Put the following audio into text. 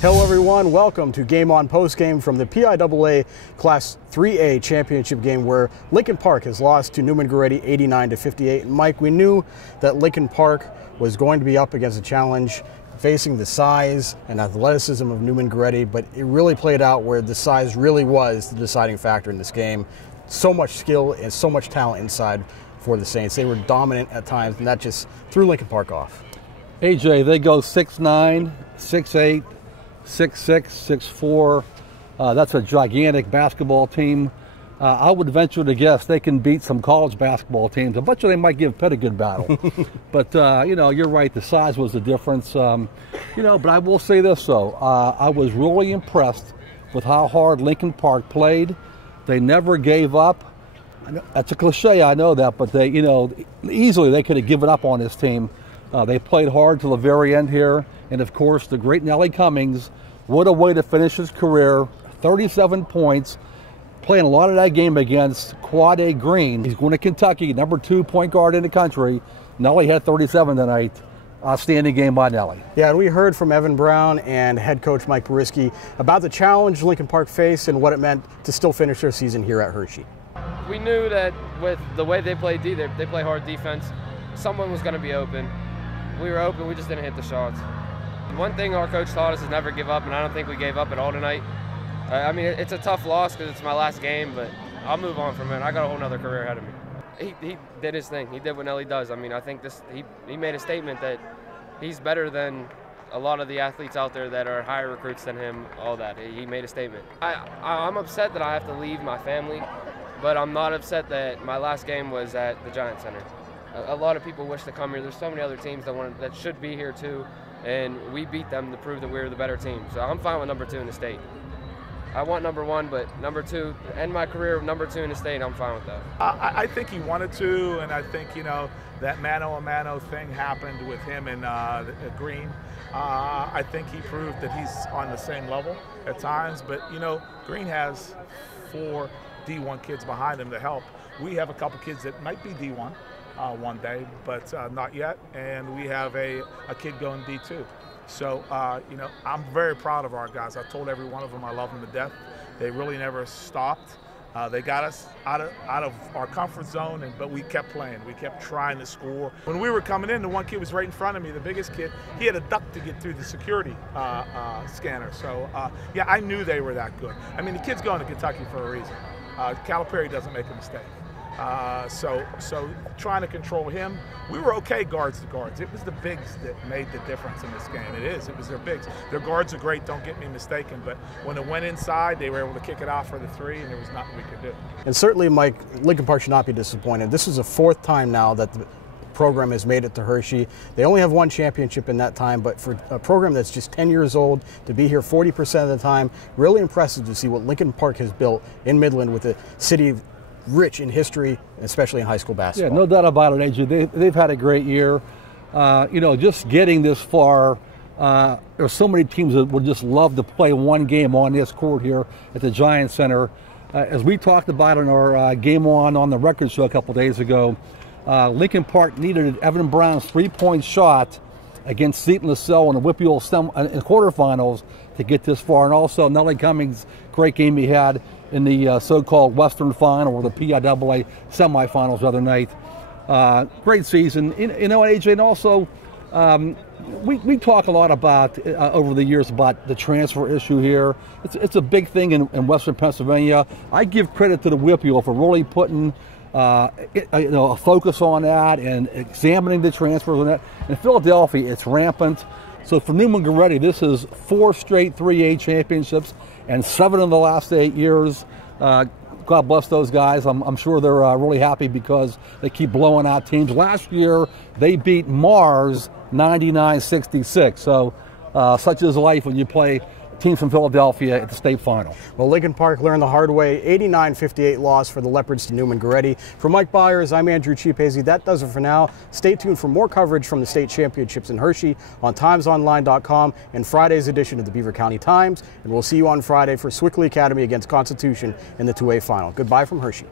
Hello everyone, welcome to Game On Postgame from the PIAA Class 3A championship game where Lincoln Park has lost to Neumann-Goretti 89-58. And Mike, we knew that Lincoln Park was going to be up against a challenge facing the size and athleticism of Neumann-Goretti, but it really played out where the size really was the deciding factor in this game. So much skill and so much talent inside for the Saints. They were dominant at times, and that just threw Lincoln Park off. AJ, they go 6'9", 6'8", 6'6", 6'4". That's a gigantic basketball team. I would venture to guess they can beat some college basketball teams. I bet you they might give Pitt a good battle. But, you know, you're right, the size was the difference. You know, but I will say this, though. I was really impressed with how hard Lincoln Park played. They never gave up. That's a cliche, I know that, but they, you know, easily they could have given up on this team. They played hard till the very end here. And, of course, the great Nellie Cummings, what a way to finish his career, 37 points, playing a lot of that game against Quad A Green. He's going to Kentucky, #2 point guard in the country. Nellie had 37 tonight. Outstanding game by Nellie. Yeah, and we heard from Evan Brown and head coach Mike Bires about the challenge Lincoln Park faced and what it meant to still finish their season here at Hershey. We knew that with the way they play D, they play hard defense, someone was going to be open. We were open, we just didn't hit the shots. One thing our coach taught us is never give up, and I don't think we gave up at all tonight. I mean, it's a tough loss because it's my last game, but I'll move on from it. I got a whole nother career ahead of me. He did his thing. He did what Nellie does. I mean, I think he made a statement that he's better than a lot of the athletes out there that are higher recruits than him, all that. He made a statement. I'm upset that I have to leave my family, but I'm not upset that my last game was at the Giant Center. A lot of people wish to come here. There's so many other teams that should be here too, and we beat them to prove that we're the better team. So I'm fine with #2 in the state. I want #1, but #2, end my career #2 in the state, I'm fine with that. I think he wanted to, and I think, you know, that mano-a-mano thing happened with him and Green. I think he proved that he's on the same level at times, but, you know, Green has 4 D1 kids behind him to help. We have a couple kids that might be D1 one day, but not yet, and we have a kid going D2. So, you know, I'm very proud of our guys. I told every one of them I love them to death. They really never stopped. They got us out of our comfort zone, but we kept playing. We kept trying to score. When we were coming in, the one kid was right in front of me, the biggest kid. He had a duck to get through the security scanner. So, yeah, I knew they were that good. I mean, the kid's going to Kentucky for a reason. Calipari doesn't make a mistake. So trying to control him, we were okay guards to guards. It was the bigs that made the difference in this game. It was their bigs. Their guards are great, don't get me mistaken, but when it went inside, they were able to kick it out for the 3, and there was nothing we could do. And certainly, Mike, Lincoln Park should not be disappointed. This is the 4th time now that the program has made it to Hershey. They only have 1 championship in that time, but for a program that's just 10 years old, to be here 40% of the time, really impressive to see what Lincoln Park has built in Midland with a city rich in history, especially in high school basketball. Yeah, no doubt about it, AJ. They've had a great year. You know, just getting this far, there's so many teams that would just love to play one game on this court here at the Giant Center. As we talked about in our Game On the Record show a couple days ago, Lincoln Park needed Evan Brown's 3-point shot against Seton LaSalle in the WPIAL in quarterfinals to get this far, and also Nellie Cummings' great game he had in the so-called Western Final or the PIAA semifinals the other night. Great season, you know, AJ, and also we talk a lot about over the years about the transfer issue here. It's a big thing in Western Pennsylvania. I give credit to the WPIAL for really putting you know, a focus on that and examining the transfers on that. In Philadelphia, it's rampant. So for Neumann-Goretti, this is 4 straight 3A championships and 7 in the last 8 years. God bless those guys. I'm sure they're really happy because they keep blowing out teams. Last year, they beat Mars 99-66. So such is life when you play teams from Philadelphia at the state final. Well, Lincoln Park learned the hard way. 89-58 loss for the Leopards to Neumann-Goretti. For Mike Bires, I'm Andrew Chiappazzi. That does it for now. Stay tuned for more coverage from the state championships in Hershey on timesonline.com and Friday's edition of the Beaver County Times. And we'll see you on Friday for Swickley Academy against Constitution in the 2A final. Goodbye from Hershey.